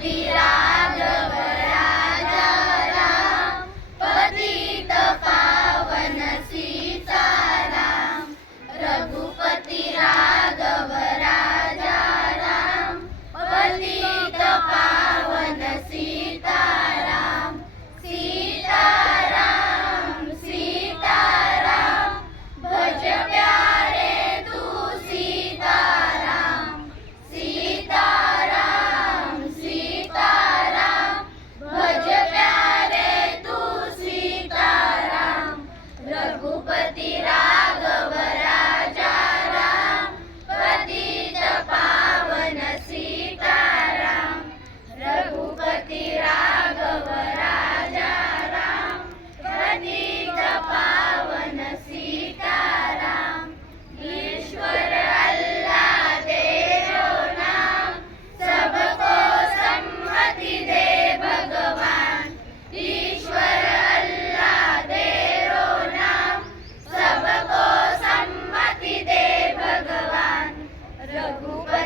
Tira.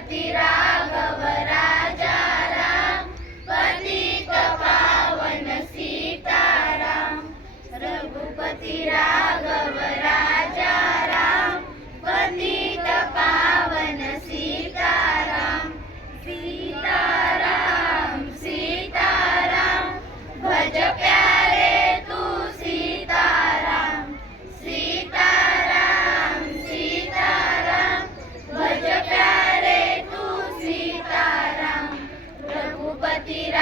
पती Raghav tira.